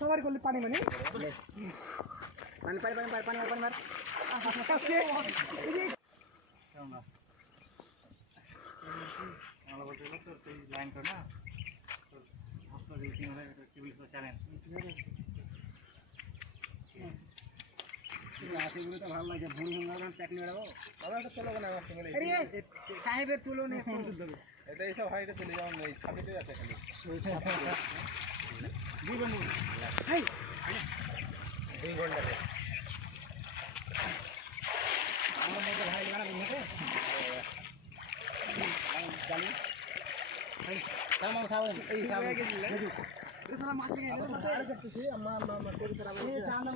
সবার করলে পানি মানে পানি পানি পানি পানি পানি মার ভালো লাগে সাহেবের তুলো এটা এইসব হয় চলে যাওয়ার নেই ছাপিতে যাচ্ছে খালি 2 ঘন্টা 2 ঘন্টা আমার মধ্যে ভাই গানা বন্ধু গালি সালাম সালাম এই সালাম এই সালাম মাসি এই সালাম মাসি আরে করতেছি আম্মা আম্মা করে তারা এই সালাম